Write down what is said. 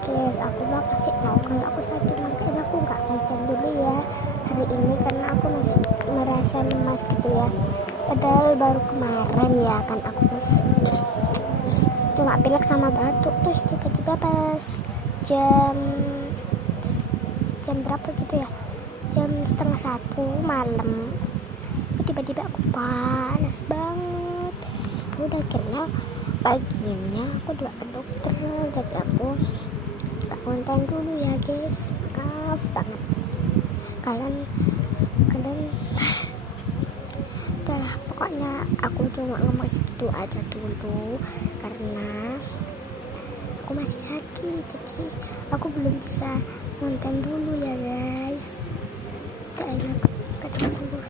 guys, aku mau kasih tahu kalau aku sakit, makanya aku nggak konten dulu ya hari ini karena aku masih merasa lemas gitu ya. Padahal baru kemarin ya kan aku cuma pilek sama batuk, terus tiba-tiba pas jam jam berapa gitu ya, jam setengah 1 malam tiba-tiba aku panas banget. Udah akhirnya paginya aku juga ke dokter, jadi aku tak konten dulu ya guys, maaf banget. Kalian udahlah, pokoknya aku cuma ngomong segitu aja dulu karena aku masih sakit, jadi aku belum bisa konten dulu ya guys. Tak enak ketika sembuh.